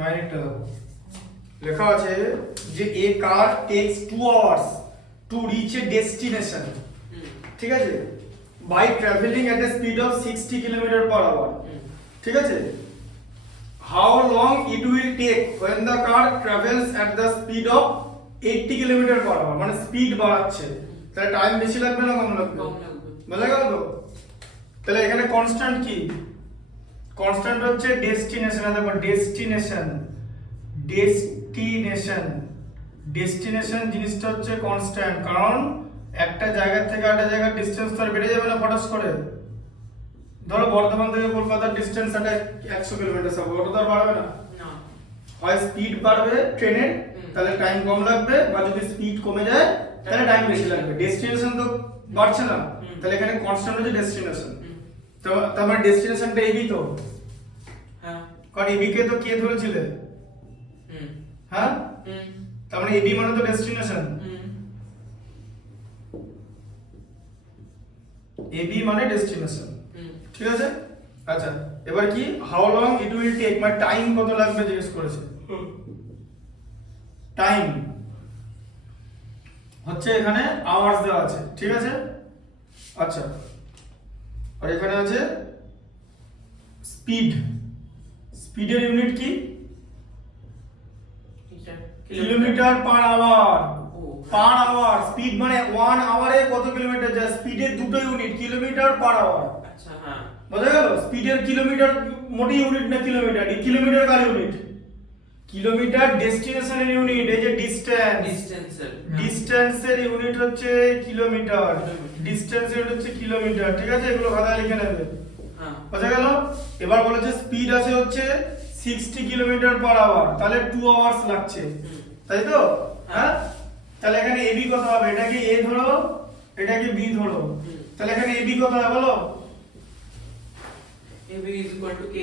9 লেখা আছে যে a car takes 2 hours to reach a destination, ঠিক আছে, by traveling at a speed of 60 km/h, ঠিক আছে, how long it will take when the car travels at the speed of 80 km/h, মানে speed বাড়াচ্ছে, তাহলে টাইম বেশি লাগবে না কম লাগবে? বোঝা গেল তো? তাহলে এখানে কনস্ট্যান্ট কি? কনস্ট্যান্ট হচ্ছে ডেস্টিনেশন। দেখো ডেস্টিনেশন ডেস্টিনেশন জিনিসটা হচ্ছে কনস্ট্যান্ট, কারণ একটা জায়গা থেকে আরেকটা জায়গার ডিসটেন্স তো আর বেড়ে যাবে না ফটাস করে। ধরো বর্ধমান থেকে কলকাতার ডিসটেন্স একটা 100 কিলোমিটার, সব ওটা তো আর বাড়বে না। হয় স্পিড বাড়বে ট্রেনের, তাহলে টাইম কম লাগবে, বা যদি স্পিড কমে যায় তাহলে টাইম বেশি লাগবে। ডেস্টিনেশন তো বাড়ছে না, তাহলে এখানে কনস্ট্যান্ট হচ্ছে ডেস্টিনেশন। তো তার মানে ডেস্টিনেশনটা এবি তো? হ্যাঁ, কারণ এবি কে তো কে ধরেছিলে? হ্যাঁ, তার মানে এবি মানে তো ডেস্টিনেশন। এবি মানে ডেস্টিনেশন, ঠিক আছে। আচ্ছা, এবার কি how long it will take, মানে টাইম কত লাগবে জিজ্ঞেস করেছে। টাইম হচ্ছে এখানে আওয়ার্স দেওয়া আছে, ঠিক আছে। আচ্ছা, আর এখানে আছে স্পিড। স্পিডের ইউনিট কি? Kilometre per hour. Per hour, speed মানে 1 আওয়ারে কত কিলোমিটার যায়, স্পিডের দুটো ইউনিট, কিলোমিটার পার আওয়ার। আচ্ছা, হ্যাঁ, বোঝা গেল? স্পিডের কিলোমিটার মোটি ইউনিট না কিলোমিটার, এই কিলোমিটার কার ইউনিট? কিলোমিটার ডেস্টিনেশনের ইউনিট, এই যে ডিসটেন্সের ইউনিট হচ্ছে কিলোমিটার, ডিসটেন্সের ইউনিট হচ্ছে কিলোমিটার, ঠিক আছে। এগুলো খাতায় লিখে নেবে, বোঝা গেল? এবার বলেছে স্পিড আছে হচ্ছে 60 কিলোমিটার পার আওয়ার, তাহলে 2 আওয়ার্স লাগছে, তাই তো? হ্যাঁ, তাহলে এখানে এবি কত হবে? এটাকে এ ধরো, এটাকে বি ধরো, তাহলে এখানে এবি কত হবে বলো? AB is equal to K।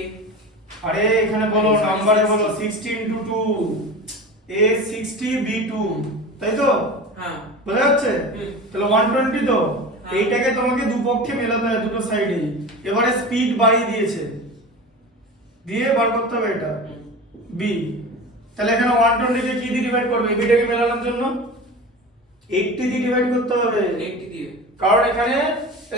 আরে এখানে বলো নাম্বারে বলো 60 into 2 a 60 b 2, তাই তো? হ্যাঁ, বোঝা যাচ্ছে? তাহলে 120 তো। এইটাকে তোমাকে দুপক্ষে মেলাতে হবে, দুটো সাইডে। এবারে স্পিড বাড়িয়ে দিয়েছে, দিয়ে বার করতে হবে এটা b। তাহলে এখানে 120 কে কি দিয়ে ডিভাইড করবে? বিটাকে মেলানোর জন্য 80 দিয়ে ডিভাইড করতে হবে, 80 দিয়ে, কারণ এখানে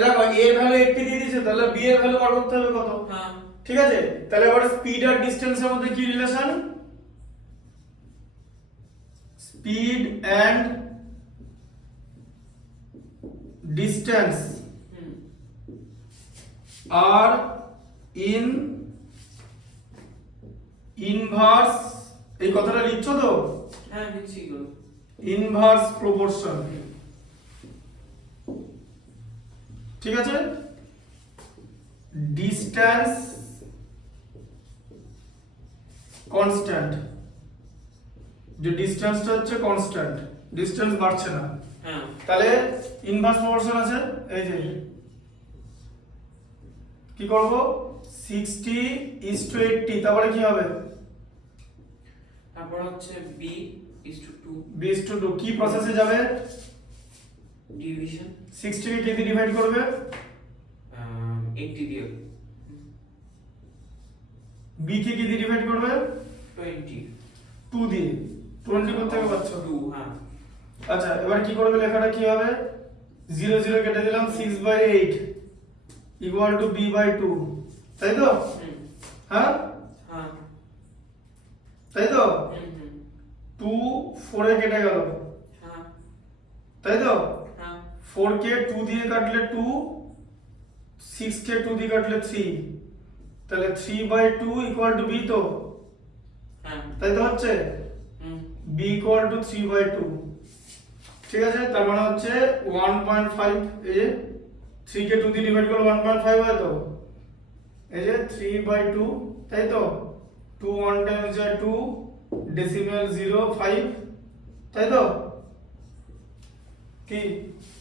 দেখো a এর ভ্যালু 80 দিয়ে দিয়েছে, তাহলে b এর ভ্যালু বার করতে হবে কত? হ্যাঁ, ঠিক আছে। তাহলে এবারে স্পিড আর ডিসটেন্সের মধ্যে কি relation? Speed and distance are in inverse, এই কথাটা লিখছো তো? হ্যাঁ, লিখছি গো। ইনভার্স প্রপোর্শন, ঠিক আছে। ডিসটেন্স কনস্ট্যান্ট, যে ডিসটেন্সটা হচ্ছে কনস্ট্যান্ট, ডিসটেন্স বাড়ছে না। হ্যাঁ, তাহলে ইনভার্স প্রপোর্শন আছে, এই যে কি করব? 60:80, তারপরে কি হবে? তারপর হচ্ছে B/2, B/2 কি প্রসেসে যাবে? ডিভিশন। 60 কে কি দিয়ে ডিভাইড করবে? 80 দিয়ে। b কে কি দিয়ে ডিভাইড করবে? 20, 2 দিয়ে। 20 কোথা থেকে পাচ্ছ? 2, হ্যাঁ। আচ্ছা, এবার কি করবে? লেখাটা কি হবে? 0 0 কেটে দিলাম, 6/8 ইকুয়াল টু b/2, তাই তো? হ্যাঁ, হ্যাঁ, তাই তো? 2 4 এ কেটে গেল, হ্যাঁ, তাই তো? হ্যাঁ, 4 কে 2 দিয়ে কাটলে 2, 6 কে 2 দিয়ে কাটলে 3, তাহলে 3/2 ইকুয়াল টু b তো? হ্যাঁ, তাই তো হচ্ছে b ইকুয়াল টু 3/2, ঠিক আছে। তার মানে হচ্ছে 1.5, এই যে 3 কে 2 দিয়ে ডিভাইড করলে 1.5 হয় তো, এই যে 3/2, তাই তো? 2 1 times যায় 2, ডেসিমাল 0 5, তাই তো? কি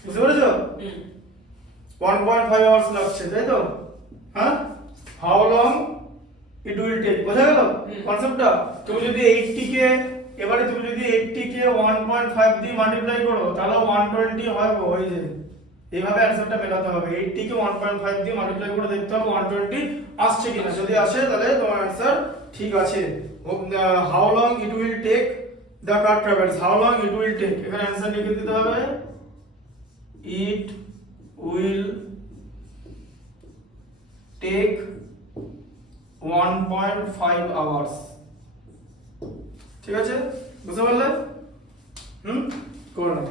বুঝতে পেরেছো? 1.5 আওয়ার্স লাগছে, তাই তো? হ্যাঁ, how long it will take, বোঝা গেল কনসেপ্টটা? তুমি যদি 80 কে, এবারে তুমি যদি 80 কে 1.5 দিয়ে মাল্টিপ্লাই করো, তাহলে 120 হয় গো, এই যে এইভাবে অ্যানসারটা মেলাতে হবে। 80 কে 1.5 দিয়ে মাল্টিপ্লাই করে দেখতে হবে 120 আসছে কিনা। যদি আসে তাহলে তোমার অ্যানসার ঠিক আছে। How long it will take the car travels, how long it will take, এখানে অ্যানসার লিখে দিতে হবে ইট উইল টেক 1.5 আওয়ার্স। ঠিক আছে, বুঝতে পারলে? করো না।